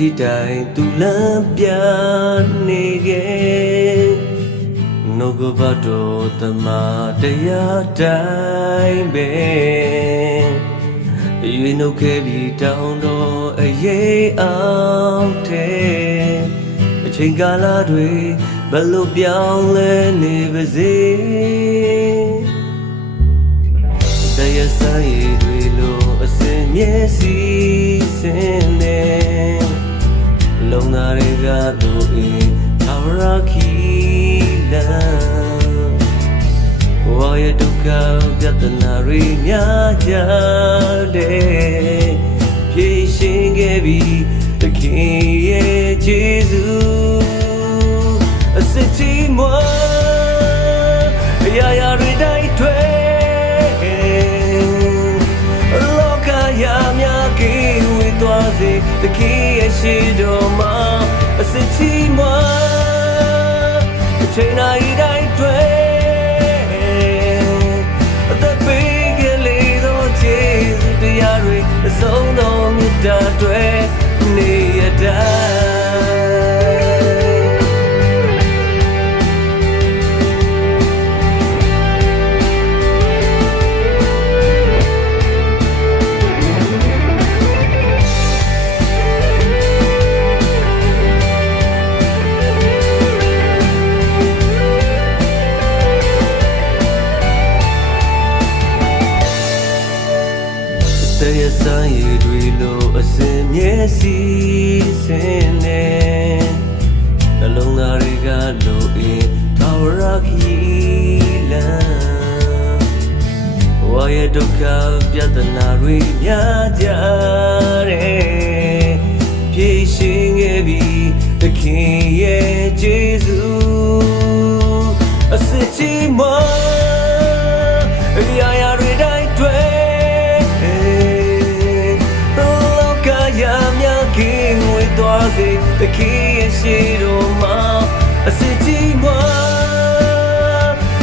ထိတိုင်သူလမ်းပြနေခဲ့နှုတ်ကပတ်တော်တမတရားတိုင်းပဲရွေးနှုတ်ခဲ့ပြီးတောင်းတော်အရေးအောင်တဲ့အချိန်ကာလတွေဘယ်လိုပြောင်းလဲနေပါစေတရားစာရည်တွေလိုအစင်မျက်စိစင်နေလုံသားတွေကလိုအေးထာဝရခီလာဝါရဒုက္ခပြဿနာတွေများကြတဲ့ဖြေရှင်းခဲ့ပြီးသခင်ရဲ့ကျေးဇူးအစစ်တီမွာအရာရာတွေတိုင်းထွေလောကရာများကင်းဝေးသွားစေသခင်ရဲ့ရှိတော်မှာအစစ်တီမွာအချိန်တိုင်းထွေဆုံးသောမြတ်တာတွေနေရတရားစာရည်တွေလိုအစင်မျက်စိစင်နေနှလုံးသားတွေကလိုအင်းထာဝရခီလာဝါရဒုက္ခပြဿနာတွေများကြတဲ့ဖြေရှင်းခဲ့ပြီးသခင်ရဲ့ကျေးဇူးအစစ်တီမအရာရာတွေတိုင်းတွေ့သွားစေသခင်ရဲ့ရှိတော်မှာအစစ်တီမွာ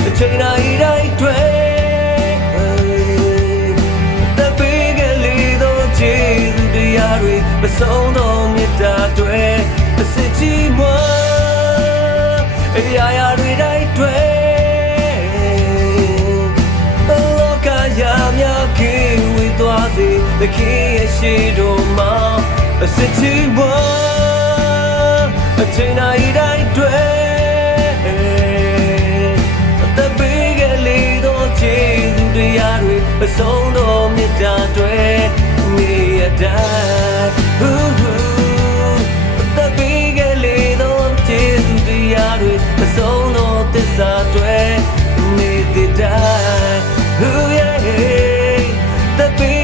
အချိန်တိုင်းတွေ့တပိကလေးတို့ချေသူတရားတွေမဆုံးသောမေတ္တာတွေအစစ်တီမွာအရာရာတွေတိုင်းတွေ့လောကရာများကင်းဝေးသွားစေသခင်ရဲ့ရှိတော်မှာအစစ်တီမွာအချိန်တိုင်းတွေ့တပိကလေးတို့ချေသူတရားတွေမဆုံးသောမေတ္တာတွေနေရတိုင်းတပိကလေးတို့ချေသူတရားတွေမဆုံးသောသစ္စာတွေနေတဲ့တိုင်းတပိ